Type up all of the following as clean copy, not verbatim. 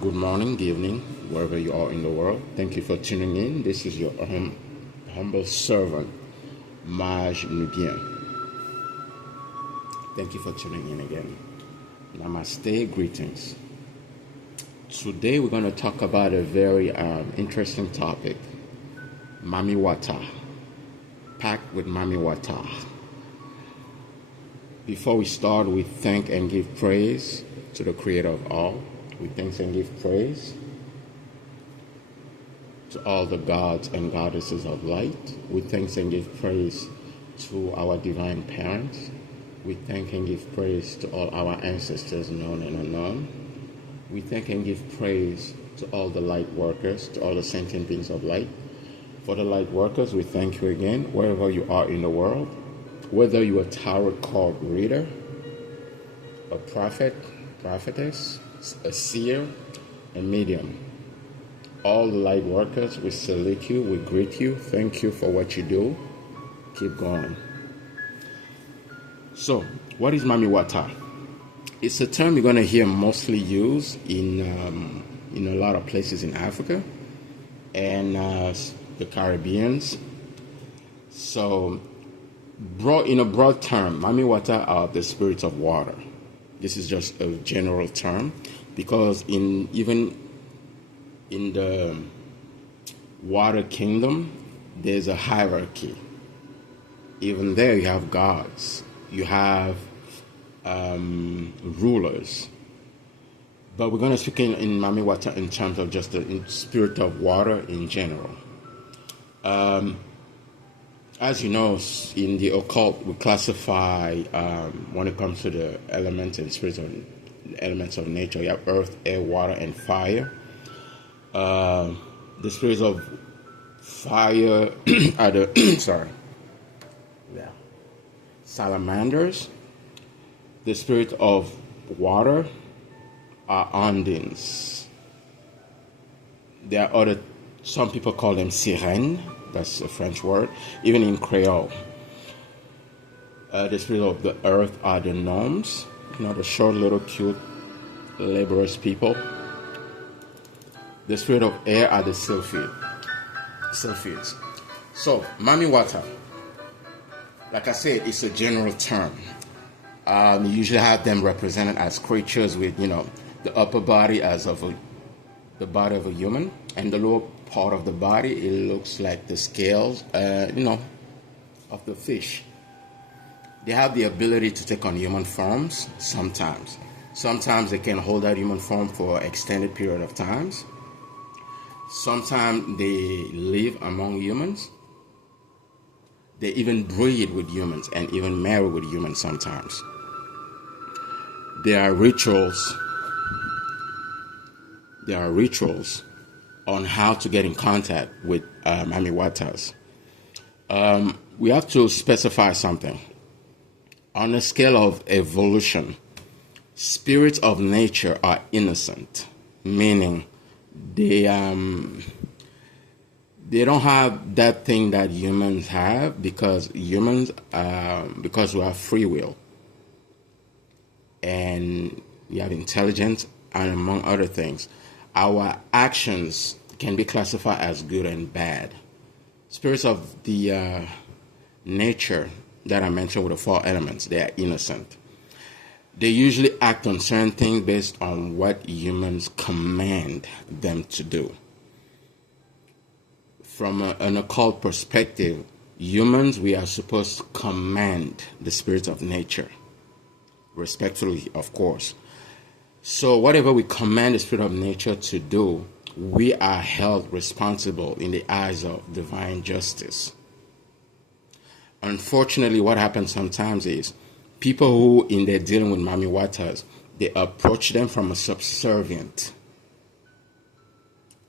Good morning, good evening, wherever you are in the world. Thank you for tuning in. This is your humble servant, Maj Nubien. Thank you for tuning in again. Namaste, greetings. Today we're going to talk about a very interesting topic, Mami Wata. Pact with Mami Wata. Before we start, we thank and give praise to the Creator of all. We thank and give praise to all the gods and goddesses of light. We thank and give praise to our divine parents. We thank and give praise to all our ancestors, known and unknown. We thank and give praise to all the light workers, to all the sentient beings of light. For the light workers, we thank you again, wherever you are in the world. Whether you're a tarot card reader, a prophet, prophetess, a seer, a medium, all the light workers, we salute you, we greet you. Thank you for what you do. Keep going. So, what is Mami Wata? It's a term you're going to hear mostly used in a lot of places in Africa and the Caribbeans. So, in a broad term, Mami Wata are the spirits of water. This is just a general term because even in the water kingdom, there's a hierarchy. Even there, you have gods, you have rulers. But we're going to speak in Mami Wata in terms of just the spirit of water in general. As you know, in the occult, we classify, when it comes to the elements and spirits of elements of nature, you have earth, air, water, and fire. The spirits of fire are the, salamanders. The spirit of water are ondines. There are some people call them sirènes. That's a French word, even in Creole. The spirit of the earth are the gnomes, the short, little, cute, laborious people. The spirit of air are the sylphids. So, Mami Wata, like I said, it's a general term. You usually have them represented as creatures with, the upper body as of the body of a human, and the lower part of the body, it looks like the scales, of the fish. They have the ability to take on human forms sometimes. Sometimes they can hold that human form for an extended period of times. Sometimes they live among humans. They even breed with humans and even marry with humans sometimes. There are rituals on how to get in contact with Mami Watas. We have to specify something. On a scale of evolution, spirits of nature are innocent, meaning they don't have that thing that humans have because we have free will and we have intelligence, and among other things, our actions can be classified as good and bad. Spirits of the nature that I mentioned with the four elements, they are innocent. They usually act on certain things based on what humans command them to do. From an occult perspective, humans, we are supposed to command the spirits of nature, respectfully, of course. So whatever we command the spirit of nature to do, we are held responsible in the eyes of divine justice. Unfortunately, what happens sometimes is people who, in their dealing with Mami Watas, they approach them from a subservient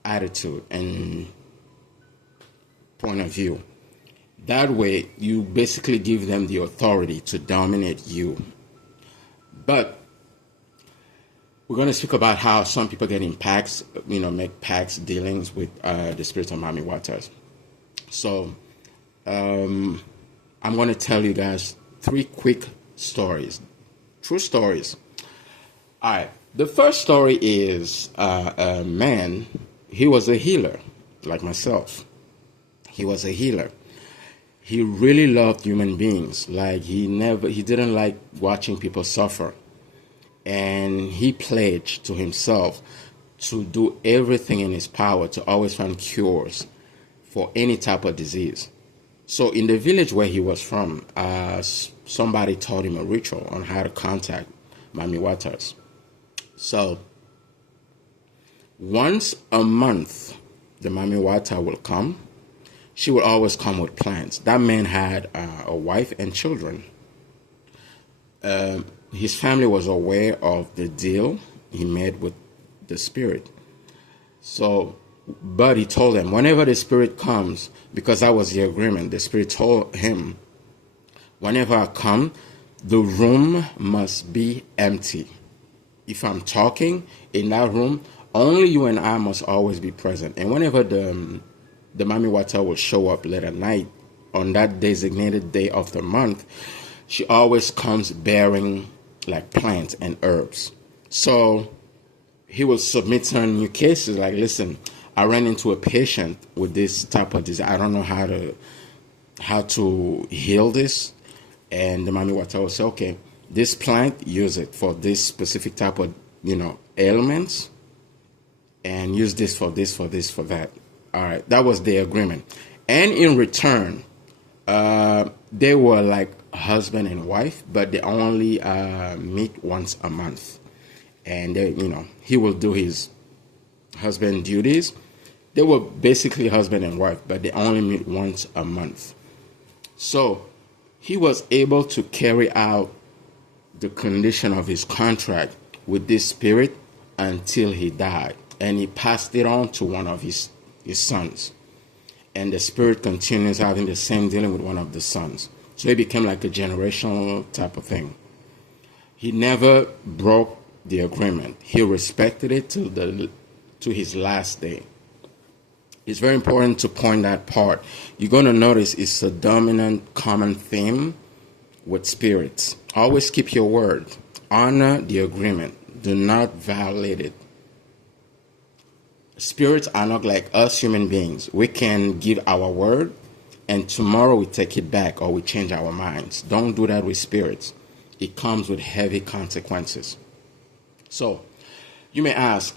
attitude and point of view. That way, you basically give them the authority to dominate you. But we're going to speak about how some people get in pacts, make pacts, dealings with the spirits of Mami Watas. So, I'm going to tell you guys 3 quick stories, true stories. All right, The first story is a man. He was a healer, like myself. He was a healer. He really loved human beings. Like he didn't like watching people suffer. And he pledged to himself to do everything in his power to always find cures for any type of disease. So in the village where he was from, somebody taught him a ritual on how to contact Mami Watas. So once a month, the Mami Wata will come. She will always come with plants. That man had a wife and children. His family was aware of the deal he made with the spirit. So, but he told them, whenever the spirit comes, because that was the agreement, the spirit told him, whenever I come, the room must be empty. If I'm talking in that room, only you and I must always be present. And whenever the Mami Wata will show up late at night on that designated day of the month, she always comes bearing like plants and herbs. So he will submit some new cases like, listen, I ran into a patient with this type of disease. I don't know how to heal this. And the Mami Wata will say, okay, this plant, use it for this specific type of, ailments, and use this, for that. All right, that was the agreement. And in return, they were like husband and wife, but they only meet once a month. And he will do his husband duties. They were basically husband and wife, but they only meet once a month. So he was able to carry out the condition of his contract with this spirit until he died. And he passed it on to one of his sons. And the spirit continues having the same dealing with one of the sons. So it became like a generational type of thing. He never broke the agreement. He respected it to his last day. It's very important to point that part. You're going to notice it's a dominant common theme with spirits. Always keep your word. Honor the agreement. Do not violate it. Spirits are not like us human beings. We can give our word and tomorrow we take it back or we change our minds. Don't do that with spirits. It comes with heavy consequences. So you may ask,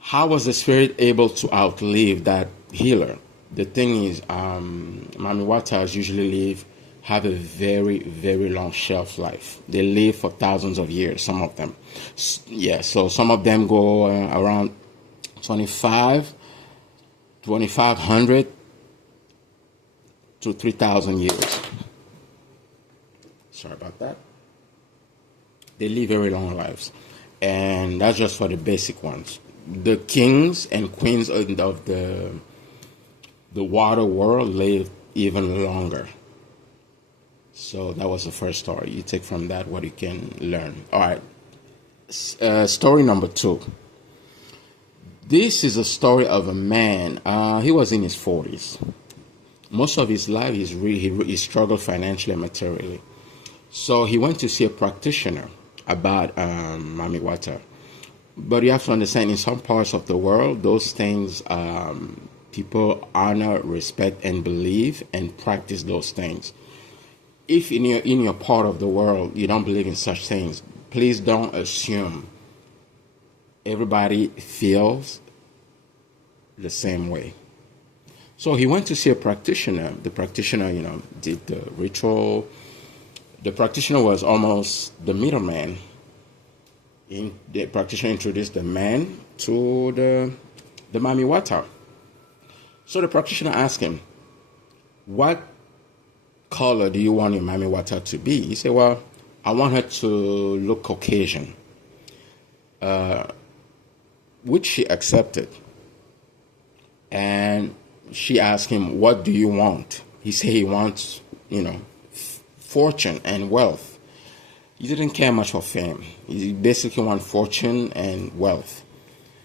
how was the spirit able to outlive that healer? The thing is, Mami Watas usually have a very, very long shelf life. They live for thousands of years, some of them. Yeah, so some of them go around 2,500 to 3,000 years. Sorry about that. They live very long lives. And that's just for the basic ones. The kings and queens of the water world live even longer. So that was the first story. You take from that what you can learn. All right. Story number 2. This is a story of a man. He was in his 40s. Most of his life, he struggled financially and materially. So he went to see a practitioner about Mami Wata. But you have to understand, in some parts of the world, those things, people honor, respect, and believe and practice those things. If in your part of the world you don't believe in such things, please don't assume everybody feels the same way. So he went to see a practitioner. The practitioner, did the ritual. The practitioner was almost the middleman. The practitioner introduced the man to the Mami Wata. So the practitioner asked him, what color do you want your Mami Wata to be? He said, well, I want her to look Caucasian. Which she accepted. And she asked him, what do you want? He said he wants, fortune and wealth. He didn't care much for fame. He basically wanted fortune and wealth.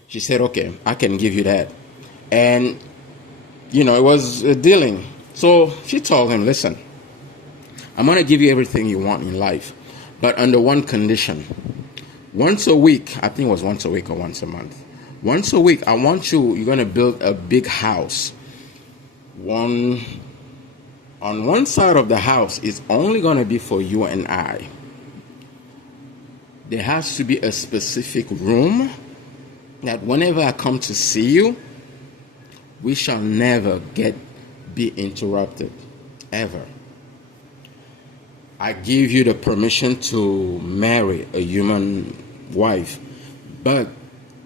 She said, okay, I can give you that. And, it was a dealing. So she told him, listen, I'm going to give you everything you want in life, but under one condition. Once a week, I think it was once a week or once a month. Once a week, you're going to build a big house. On one side of the house is only going to be for you and I. There has to be a specific room that whenever I come to see you, we shall never be interrupted, ever. I give you the permission to marry a human wife, but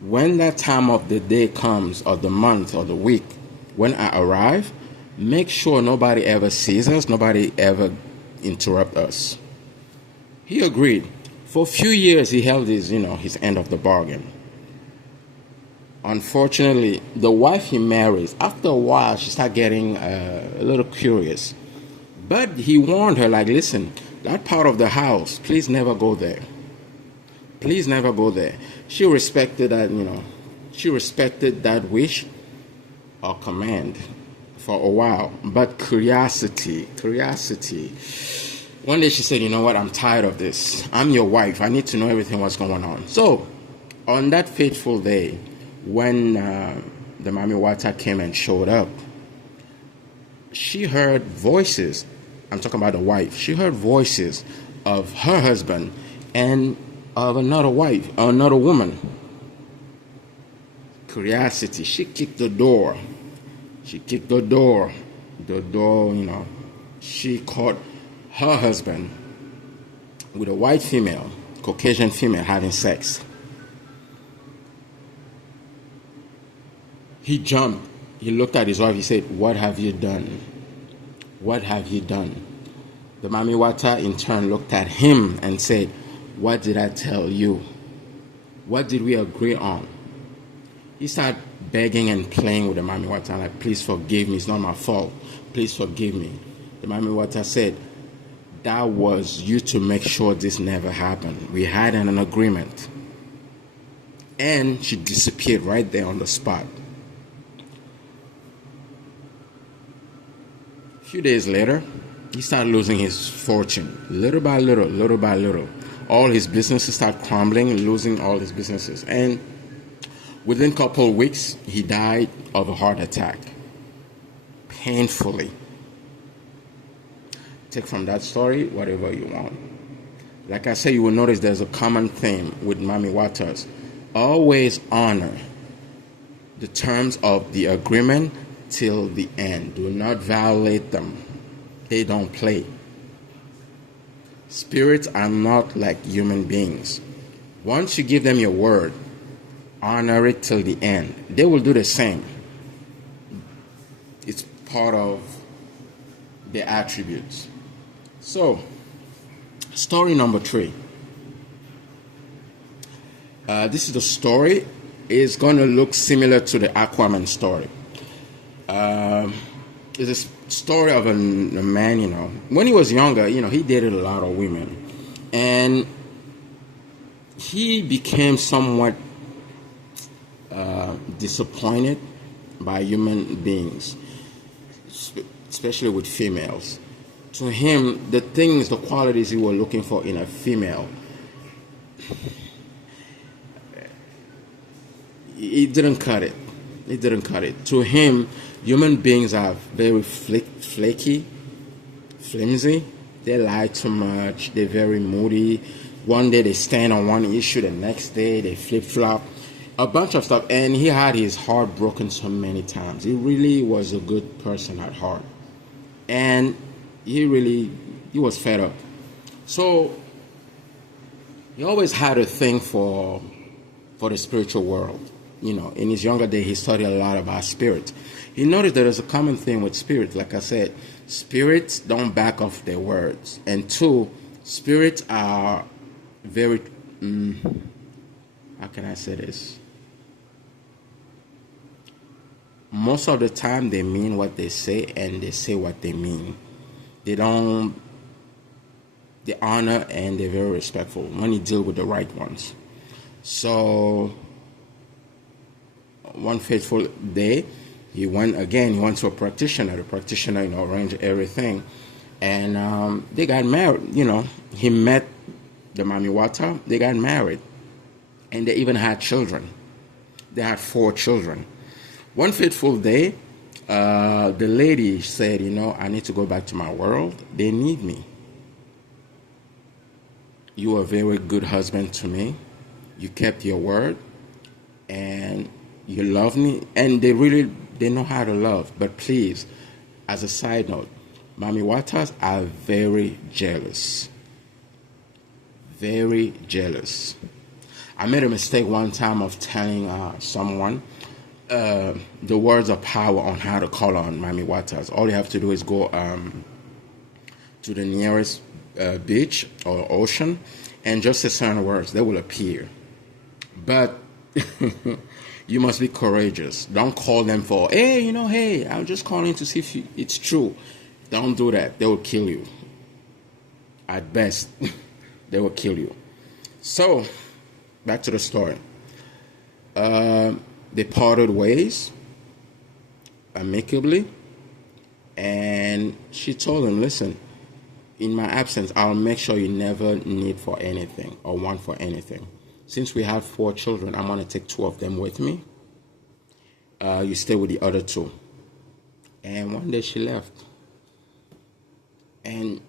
when that time of the day comes, or the month, or the week, when I arrive, make sure nobody ever sees us, nobody ever interrupt us. He agreed. For a few years, he held his end of the bargain. Unfortunately, the wife he marries, after a while, she started getting a little curious. But he warned her, like, listen, that part of the house, please never go there. Please never go there. She respected that wish or command for a while. But curiosity. One day she said, you know what, I'm tired of this. I'm your wife. I need to know everything what's going on. So, on that fateful day, when the Mami Wata came and showed up, she heard voices. I'm talking about the wife. She heard voices of her husband and of another wife, or another woman. Curiosity. She kicked the door. The door, she caught her husband with a white female, Caucasian female, having sex. He jumped. He looked at his wife. He said, "What have you done? What have you done?" The Mami Wata in turn looked at him and said, "What did I tell you? What did we agree on?" He started begging and playing with the Mami Wata, like, "Please forgive me. It's not my fault. Please forgive me." The Mami Wata said, "That was you to make sure this never happened. We had an agreement." And she disappeared right there on the spot. A few days later, he started losing his fortune, little by little. All his businesses started crumbling, losing all his businesses. And within a couple of weeks, he died of a heart attack, painfully. Take from that story whatever you want. Like I said, you will notice there's a common theme with Mami Watas. Always honor the terms of the agreement till the end. Do not violate them. They don't play. Spirits are not like human beings. Once you give them your word, honor it till the end. They will do the same. It's part of their attributes. So, story number 3. This is the story. It's going to look similar to the Aquaman story. It's a story of a man, when he was younger, he dated a lot of women. And he became somewhat disappointed by human beings, especially with females. To him, the qualities he was looking for in a female, it didn't cut it. To him, human beings are very flaky, flimsy. They lie too much. They're very moody. One day they stand on one issue, the next day they flip-flop. A bunch of stuff. And he had his heart broken so many times. He really was a good person at heart. And he was fed up. So he always had a thing for the spiritual world. In his younger day, he studied a lot about spirits. He noticed that there's a common thing with spirits. Like I said, spirits don't back off their words. And 2, spirits are very, how can I say this? Most of the time, they mean what they say, and they say what they mean. They honor, and they're very respectful when you deal with the right ones. So, one fateful day, he went to a practitioner. The practitioner, arranged everything. And they got married. He met the Mami Wata. They got married. And they even had children. They had 4 children. One fateful day, the lady said, I need to go back to my world. They need me. You are a very good husband to me. You kept your word. And you love me. And they know how to love. But please, as a side note, Mami Watas are very jealous. Very jealous. I made a mistake one time of telling someone the words of power on how to call on Mami Watas. All you have to do is go to the nearest beach or ocean and just say certain words. They will appear. But you must be courageous. Don't call them for, hey, I'm just calling to see if it's true. Don't do that. They will kill you. At best, they will kill you. So, back to the story. They parted ways amicably, and she told him, listen, in my absence, I'll make sure you never need for anything or want for anything. Since we have 4 children, I'm going to take 2 of them with me. You stay with the other 2. And one day she left. And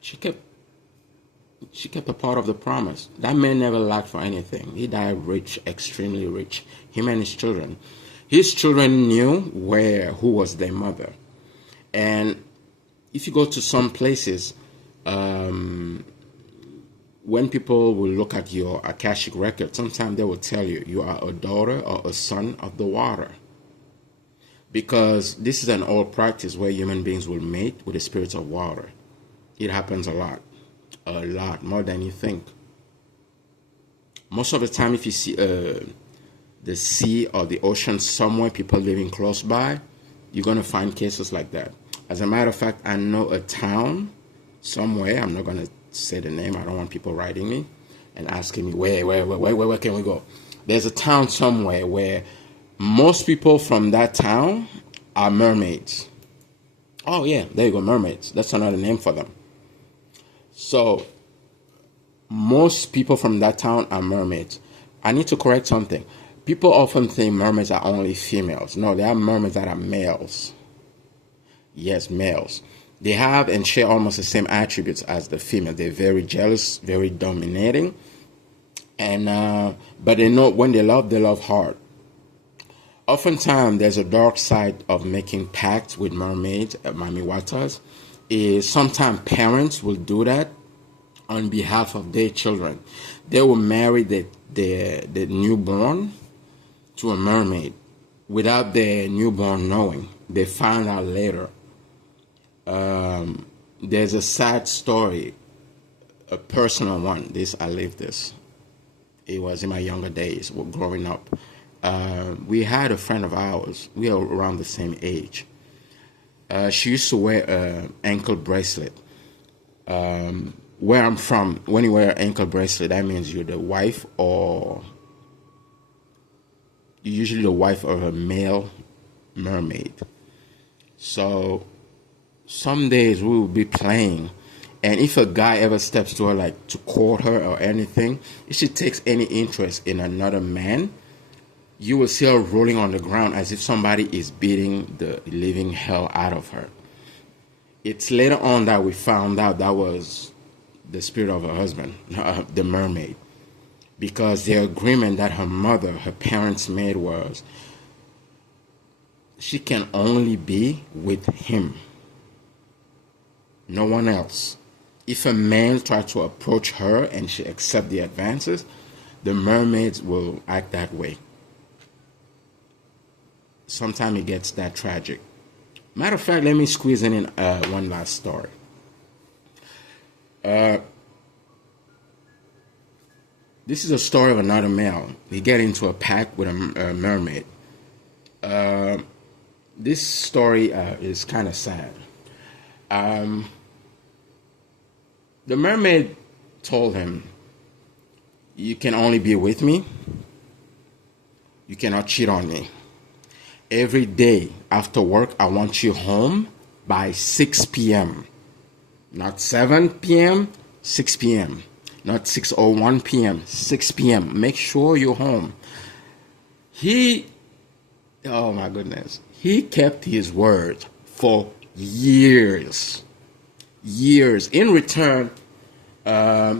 she kept a part of the promise. That man never lacked for anything. He died rich, extremely rich. Him and his children. His children knew who was their mother. And if you go to some places, when people will look at your Akashic record, sometimes they will tell you you are a daughter or a son of the water. Because this is an old practice where human beings will mate with the spirits of water. It happens a lot, more than you think. Most of the time, if you see the sea or the ocean somewhere, people living close by, you're going to find cases like that. As a matter of fact, I know a town somewhere, I'm not going to say the name, I don't want people writing me and asking me, where can we go? There's a town somewhere where most people from that town are mermaids. Oh yeah, there you go, mermaids. That's another name for them. So, most people from that town are mermaids. I need to correct something. People often think mermaids are only females. No, there are mermaids that are males. Yes, males. They have and share almost the same attributes as the female. They're very jealous, very dominating. And but they know when they love hard. Oftentimes, there's a dark side of making pacts with mermaids, Mami Watas. Sometimes parents will do that on behalf of their children. They will marry the newborn to a mermaid without the newborn knowing. They find out later. There's a sad story, a personal one. I lived this. It was in my younger days, growing up. We had a friend of ours. We are around the same age. She used to wear an ankle bracelet. Where I'm from, when you wear an ankle bracelet, that means you're the wife or you're usually the wife of a male mermaid. So some days we will be playing, and if a guy ever steps to her like to court her or anything, if she takes any interest in another man, you will see her rolling on the ground as if somebody is beating the living hell out of her. It's later on that we found out that was the spirit of her husband, the mermaid. Because the agreement that her parents made was she can only be with him. No one else. If a man tries to approach her and she accepts the advances, the mermaids will act that way. Sometimes it gets that tragic. Matter of fact, let me squeeze in one last story. This is a story of another male. He get into a pact with a mermaid. This story is kind of sad. The mermaid told him, "You can only be with me. You cannot cheat on me. Every day after work, I want you home by 6 p.m. Not 7 p.m., 6 p.m. not 6:01 p.m., 6 p.m. Make sure you're home. He, oh my goodness, he kept his word for years. Years. In return,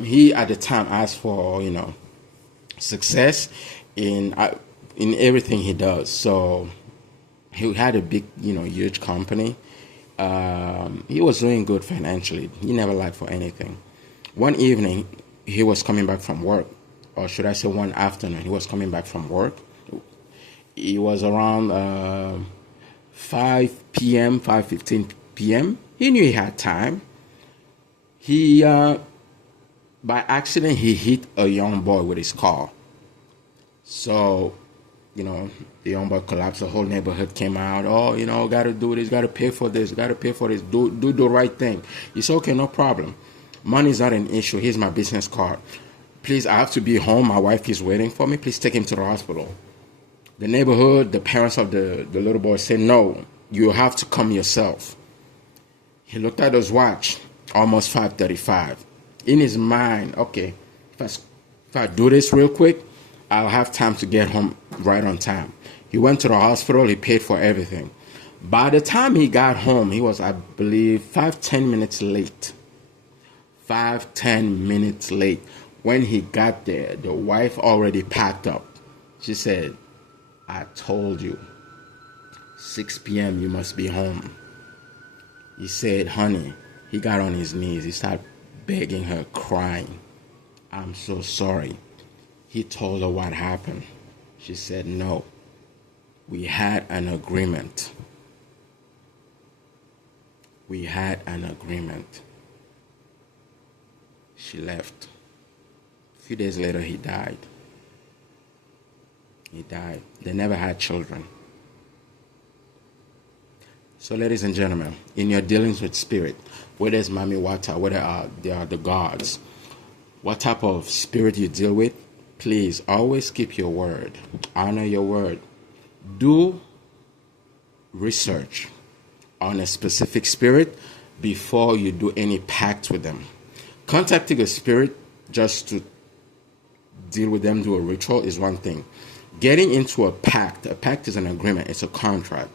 he at the time asked for, success in everything he does. So he had a big, huge company. He was doing good financially. He never lacked for anything. One evening, he was coming back from work, or should I say one afternoon, he was coming back from work. It was around 5 p.m., 5:15 p.m. He knew he had time. He, by accident, he hit a young boy with his car. So, the young boy collapsed. The whole neighborhood came out. Oh, got to do this, got to pay for this, got to pay for this. Do the right thing. He said, okay, no problem. Money's not an issue. Here's my business card. Please, I have to be home. My wife is waiting for me. Please take him to the hospital. The neighborhood, the parents of the little boy said, no, you have to come yourself. He looked at his watch, almost 5:35. In his mind, okay, if I do this real quick, I'll have time to get home right on time. He went to the hospital. He paid for everything. By the time he got home, he was, I believe, 5-10 minutes late. 5-10 minutes late. When he got there, the wife already packed up. She said, I told you, 6 p.m. you must be home. He said, honey, he got on his knees. He started begging her, crying. I'm so sorry. He told her what happened. She said, no, we had an agreement. We had an agreement. She left. A few days later, he died. He died. They never had children. So, ladies and gentlemen, in your dealings with spirit, whether it's Mami, Wata, whether they are the gods, what type of spirit you deal with, please always keep your word. Honor your word. Do research on a specific spirit before you do any pact with them. Contacting a spirit just to deal with them, do a ritual, is one thing. Getting into a pact is an agreement, it's a contract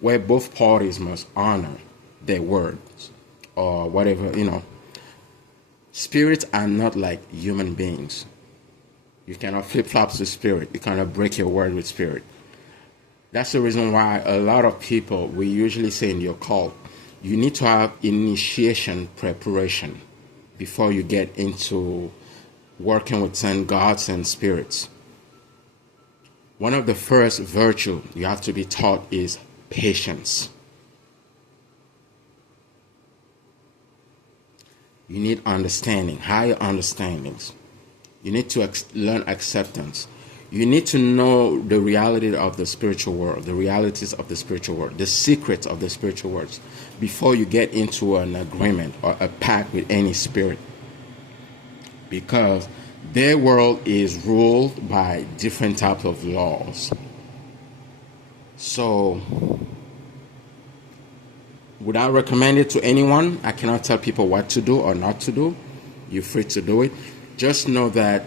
where both parties must honor their words or whatever, Spirits are not like human beings. You cannot flip-flop the spirit. You cannot break your word with spirit. That's the reason why a lot of people, we usually say in your cult, you need to have initiation preparation before you get into working with certain gods and spirits. One of the first virtue you have to be taught is patience. You need understanding, higher understandings. You need to learn acceptance. You need to know the reality of the spiritual world, the realities of the spiritual world, the secrets of the spiritual world before you get into an agreement or a pact with any spirit. Because their world is ruled by different types of laws. So, would I recommend it to anyone? I cannot tell people what to do or not to do. You're free to do it. Just know that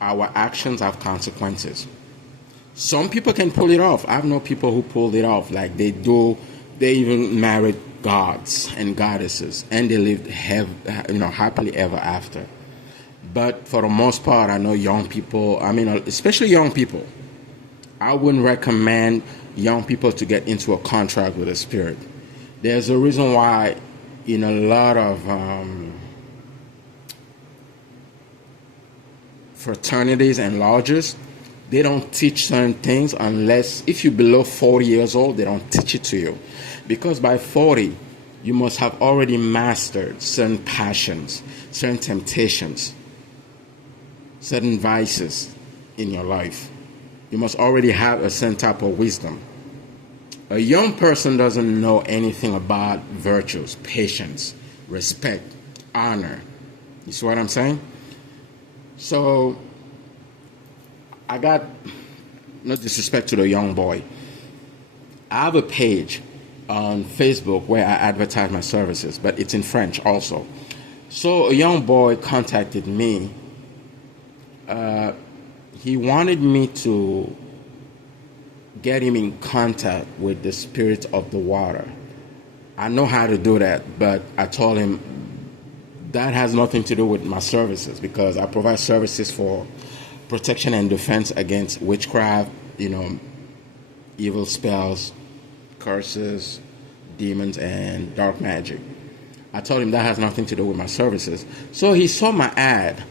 our actions have consequences. Some people can pull it off. I've known people who pulled it off. Like they even married gods and goddesses, and they lived happily ever after. But for the most part, I know young people, especially young people, I wouldn't recommend young people to get into a contract with a spirit. There's a reason why in a lot of fraternities and lodges, they don't teach certain things unless, if you're below 40 years old, they don't teach it to you. Because by 40, you must have already mastered certain passions, certain temptations, certain vices in your life. You must already have a certain type of wisdom. A young person doesn't know anything about virtues, patience, respect, honor. You see what I'm saying? So, I got, no disrespect to the young boy, I have a page on Facebook where I advertise my services, but it's in French also. So a young boy contacted me. He wanted me to get him in contact with the spirit of the water. I know how to do that, but I told him that has nothing to do with my services, because I provide services for protection and defense against witchcraft, evil spells, curses, demons, and dark magic. I told him that has nothing to do with my services. So he saw my ad,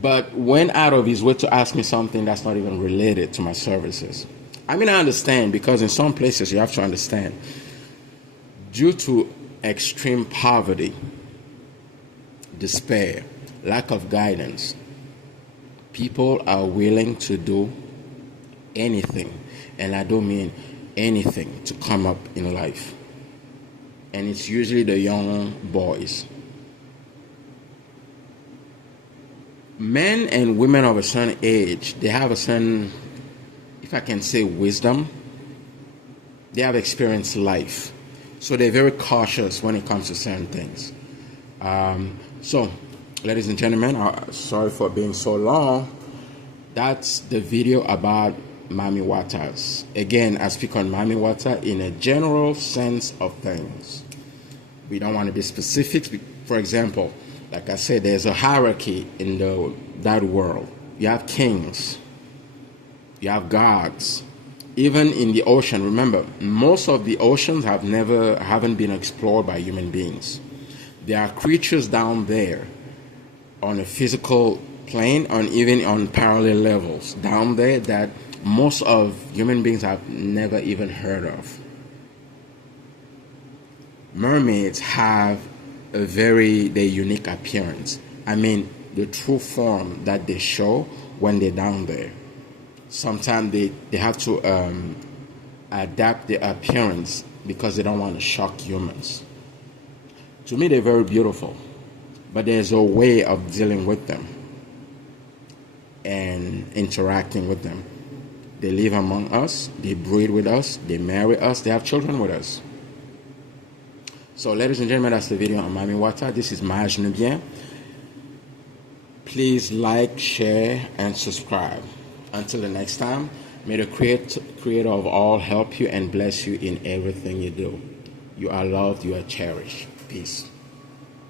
but went out of his way to ask me something that's not even related to my services. I mean, I understand, because in some places you have to understand, due to extreme poverty, despair, lack of guidance, people are willing to do anything, and I don't mean anything, to come up in life. And it's usually the young boys. Men and women of a certain age, they have a certain, if I can say, wisdom. They have experienced life. So they're very cautious when it comes to certain things. So, ladies and gentlemen, sorry for being so long. That's the video about Mami Watas. Again, I speak on Mami Wata in a general sense of things. We don't want to be specific. For example, like I said, there's a hierarchy in that world. You have kings. You have gods. Even in the ocean, remember, most of the oceans haven't been explored by human beings. There are creatures down there on a physical plane, even on parallel levels down there, that most of human beings have never even heard of. Mermaids have their unique appearance. I mean, the true form that they show when they're down there. Sometimes they have to adapt their appearance because they don't want to shock humans. To me, they're very beautiful, but there's a way of dealing with them and interacting with them. They live among us, they breed with us, they marry us, they have children with us. So, ladies and gentlemen, that's the video on Mami Wata. This is Maj Nubien. Please like, share, and subscribe. Until the next time, may the Creator of all help you and bless you in everything you do. You are loved, you are cherished. Peace.